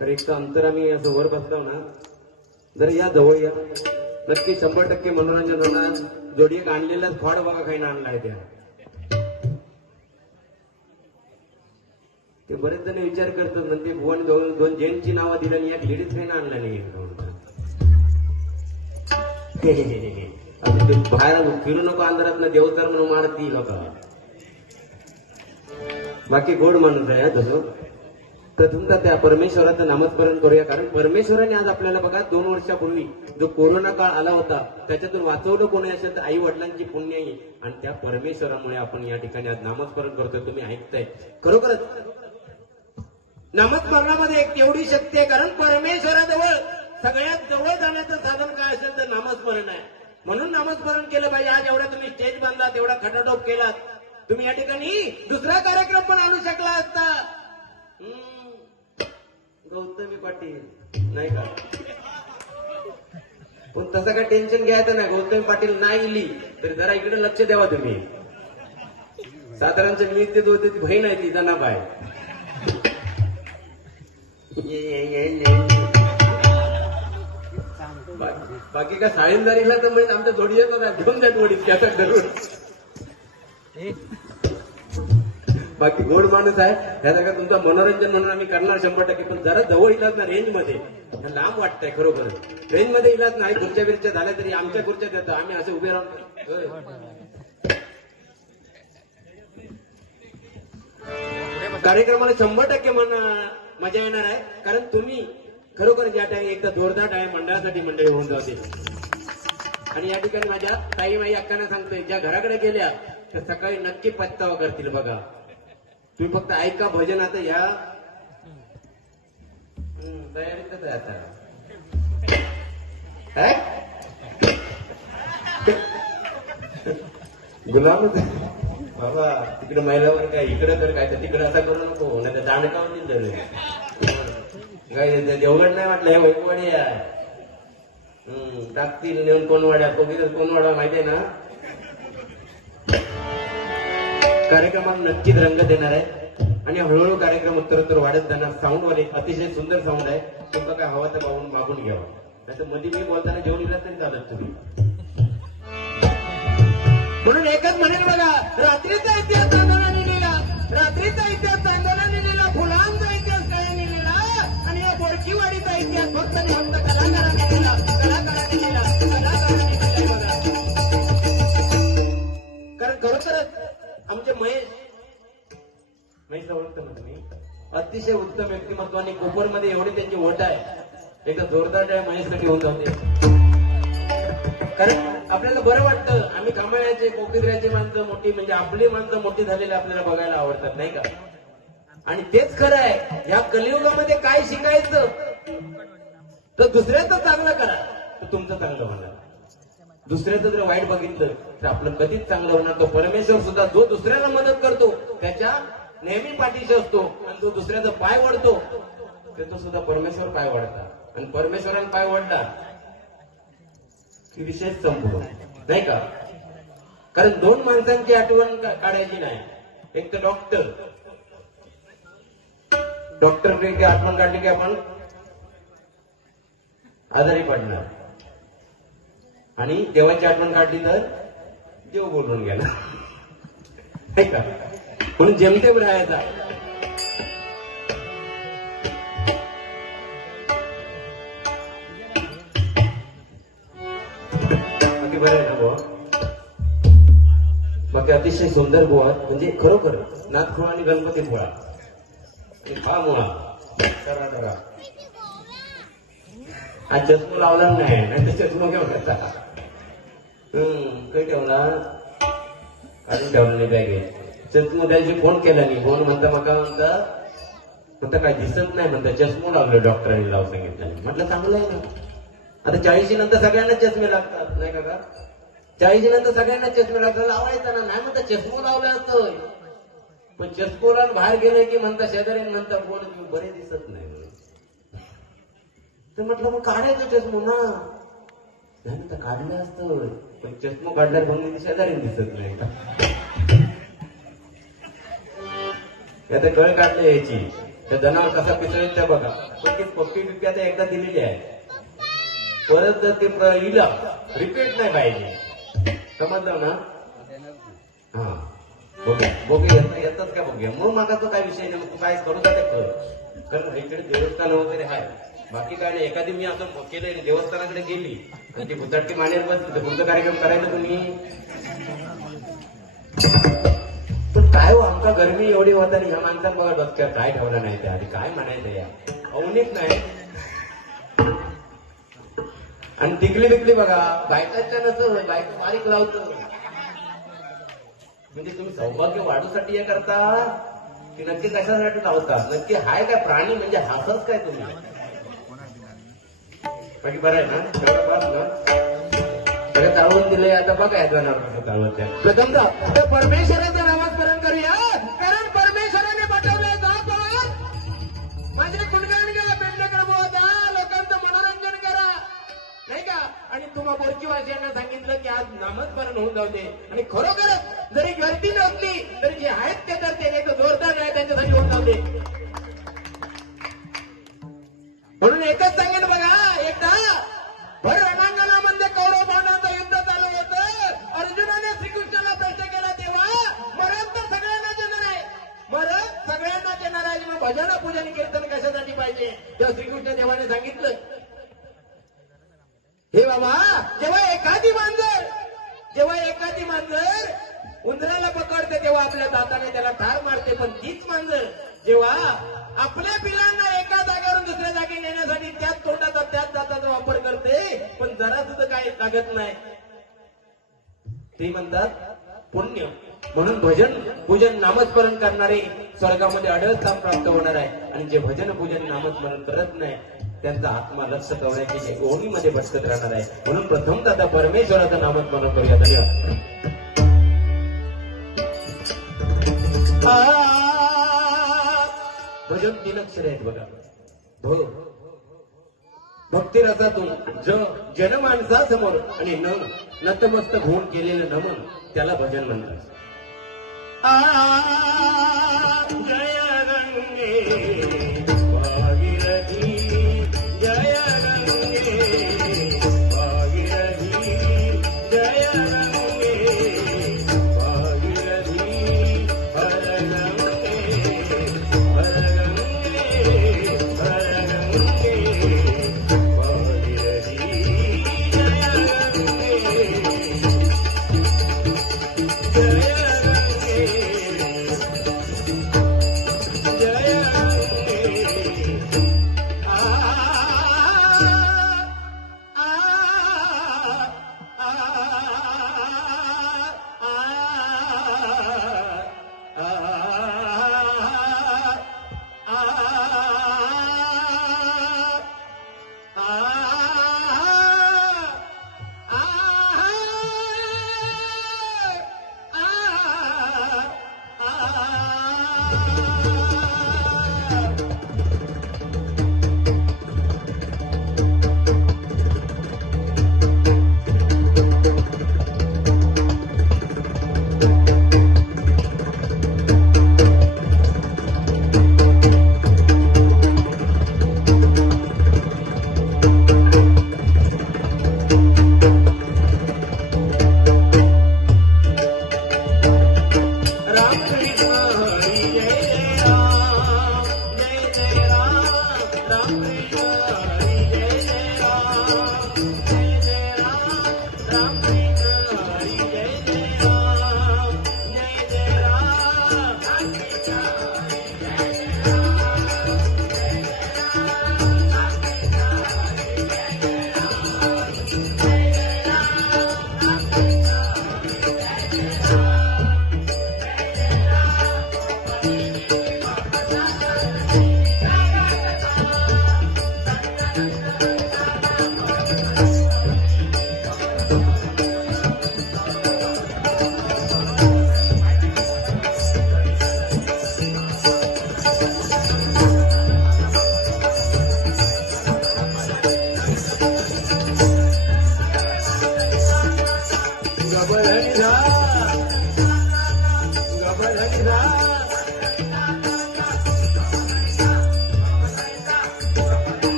तर एक तर अंतर आम्ही असं वर बसलो ना जर या जवळ या नक्की शंभर टक्के मनोरंजन होणार जोडी एक आणलेलाच फॉड बघा काही आणलाय त्या. ते बरेच जण विचार करतात म्हणजे भुवन दोन दोन जेंटची नावं दिली आणि एक लेडीज काही आणला नाही बाहेर फिरू नको अंधारात ना देवतर म्हणून मारती लोक बाकी गोड माणूस आहे तसं. प्रथमतः त्या परमेश्वराचं नामस्मरण करूया. कारण परमेश्वराने आज आपल्याला बघा दोन वर्षापूर्वी जो कोरोना काळ आला होता त्याच्यातून वाचवलं कोणी असेल तर आई वडिलांची पुण्य आहे आणि त्या परमेश्वरामुळे आपण या ठिकाणी आज नामस्मरण करतोय. तुम्ही ऐकताय. खरोखरच नामस्मरणामध्ये एक एवढी शक्ती आहे कारण परमेश्वराजवळ सगळ्यात जवळ जाण्याचं साधन काय असेल तर नामस्मरण आहे. म्हणून नामस्मरण केलं पाहिजे. आज एवढा तुम्ही स्टेज बांधला तेवढा खटाटोप केलात. तुम्ही या ठिकाणी दुसरा कार्यक्रम पण आणू शकला असता. हम्म. गौतमी पाटील. नाही का? पण तसं काय टेन्शन घ्यायचं नाही. गौतमी पाटील नाही इली तर जरा इकडे लक्ष द्यावा तुम्ही. साधारणच्या निमित्त होते ती बहीण आहे ती जनाबाई ये, ये, ये, ये. बाकी काय साळींदारीला तर म्हणजे आमच्या जोडी येतो ना घेऊन जात वडील त्याचा जरूर बाकी गोड माणूस आहे. या का तुमचं मनोरंजन म्हणून आम्ही करणार शंभर टक्के पण जरा जवळ इलाज ना रेंजमध्ये. लांब वाटतंय खरोखर. रेंजमध्ये इलाज नाही खुर्च्या बिरच्या झाल्या तरी आमच्या खुर्च्या देतो. आम्ही असे उभे राहून कार्यक्रमाला शंभर टक्के मजा येणार आहे. कारण तुम्ही खरोखर या टाइम एकदा जोरदार टाइम मंडळासाठी मंडळी होऊन जाते. आणि या ठिकाणी माझ्या ताई माई अक्कांना सांगतोय ज्या घराकडे गेल्या तर सकाळी नक्की पत्तावा करतील बघा. तुम्ही फक्त ऐका भजन आता या. हम्म, तयारीतच आहे आता काय? गुलामच आहे. बाबा तिकडे महिलावर काय इकडे तर काय तर तिकडे असा करू नको नाही तर दांडकावून दिलं काय ते देवगड नाही वाटलं हे वैकवाडी या. हम्म, टाकतील नेऊन कोणवाड्या कोण कोणवाडा माहिती आहे ना? कार्यक्रमात नक्कीच रंग देणार आहे. आणि हळूहळू कार्यक्रम उत्तरोत्तर वाढत जाणार. साऊंड वर एक अतिशय सुंदर साऊंड आहे. तुमचा काय हवा तर मागून मागून घ्यावा नाही मध्ये मी बोलताना जेवण दिलं तरी चालत तुम्ही. म्हणून एकच म्हणेल बघा रात्रीचा इतिहास चांगला लिहिलेला रात्रीचा इतिहास चांगला लिहिलेला फुलांचा इतिहास काय लिहिलेला आणि या बोरकीवाडीचा इतिहास फक्त आणि फक्त कलाकारांनी लिहिला कलाकारांनी लिहिला कलाकारांनी लिहिलाय बघा. कारण खरोखरच आमचे महेश अतिशय उत्तम व्यक्तिमत्व आणि कोपरमध्ये एवढी त्यांची ओट आहे. एकदा जोरदार टाय महेशसाठी होऊन जाते कारण आपल्याला बरं वाटतं आम्ही कामाळ्याचे कोकिद्र्याची माणसं मोठी म्हणजे आपली माणसं मोठी झालेली आपल्याला बघायला आवडतात नाही का? आणि तेच खरं आहे या कलियुगामध्ये काय शिकायचं? तर दुसऱ्याचं चांगलं करा तर तुमचं चांगलं होणार. दुसऱ्याचं जर वाईट बघितलं तर आपलं कधीच चांगलं होणार तो परमेश्वर सुद्धा जो दुसऱ्याला मदत करतो त्याच्या नेहमी पाठीशी असतो आणि तो दुसऱ्याचा पाय वडतो त्याचा सुद्धा परमेश्वर पाय वाढता आणि परमेश्वरान पाय वडला की विशेष संपतो नाही का? कारण दोन माणसांची आठवण काढायची नाही. एक तर डॉक्टर. डॉक्टर आठवण काढली की आपण आजारी पडणार. आणि देवाची आठवण काढली तर देव बोलून गेला. नाही का? म्हणून जमते राहायचा बाकी अतिशय सुंदर गोवा म्हणजे खरोखर नाथखोळा आणि गणपती पोळा हा मुळा करा करा. आज चष्मा लावला नाही. नाही तर चष्मा घेऊन येता हम्म काही ठेवला काढून ठेवला नाही बॅगेत चष्मो त्या फोन केला नाही. फोन म्हणता मका म्हणता? म्हणता काय दिसत नाही म्हणता. चष्मो लागलो डॉक्टरांनी लाव सांगितलं म्हटलं चांगलं आहे ना. आता चाळीशी नंतर सगळ्यांना चष्मे लागतात. नाही का चाळीशी नंतर सगळ्यांना चष्मे लागतात. लावायचा ना. नाही म्हणता चष्मो लावला असतोय. पण चष्मोला बाहेर गेलं की म्हणता शेजारी म्हणता बोल बरे दिसत नाही तर म्हटलं मग काढायचं चष्मो ना. नाही म्हणता काढलं असतं पण चष्मो काढल्यावर शेजारी दिसत नाही. का आता गळ काढले यायची त्या जनावर कसा पिसळेल त्या बघा. पण ती पप्पी बिप्पी आता एकदा दिलेली आहे. परत जर ते इलं रिपीट नाही पाहिजे. समजलं ना? हा. बघू बघूया. येतात का बघूया. मग माझा तो काय विषय नाही. मग तू काय करू का ते कर कारण इकडे देवस्थान वगैरे आहे. बाकी काय नाही. एखादी मी असं केलं देवस्थानाकडे गेली. आणि ती भुताटकी मानेर बस. पुढचा कार्यक्रम करायला तुम्ही. पण काय हो हो गरमी एवढी होत आणि ह्या माणसात बघा डोक्यात काय ठेवलं नाही त्या आधी. काय म्हणायचं या? अवनीच नाही. आणि टिकली टिकली बघा बायकाच्या नसं बायक बारीक लावतो म्हणजे तुम्ही सौभाग्य वाढूसाठी हे करता की नक्की कशासाठी लावता? नक्की हाय काय प्राणी म्हणजे हसच काय तुम्ही? बाकी बरं आहे ना? सगळं पास दिले आता बघा या जनावर कसं चालवत परमेश्वराचं देशवासियांना सांगितलं की आज नामस्मरण होऊन जाऊ दे आणि खरोखरच जरी गर्दी नसली तरी जे आहेत ते तर ते एक जोरदार आहे त्यांच्यासाठी होऊन जाऊ दे आणि त्याला ठार मारते पण तीच मांजर जेव्हा आपल्या पिलांना एका जागेवरून दुसऱ्या जागी नेण्यासाठी त्याच तोंडाचा त्याच दाताचा वापर करते पण जरा सुद्धा काही लागत नाही. ते म्हणतात पुण्य. म्हणून भजन पूजन नामस्मरण करणारे स्वर्गामध्ये अडळ स्थान प्राप्त होणार आहे. आणि जे भजन पूजन नामस्मरण करत नाही त्यांचा आत्मा लक्ष कवण्याची जे ओणीमध्ये भटकत राहणार आहे. म्हणून प्रथम आता परमेश्वराचं नामस्मरण करूया. धन्यवाद. जग निलक्षर आहेत बघा. भो भक्ती रसातून ज जनमानसासमोर आणि न नतमस्तक होऊन केलेलं नमन त्याला भजन म्हणतात. जय गंगे.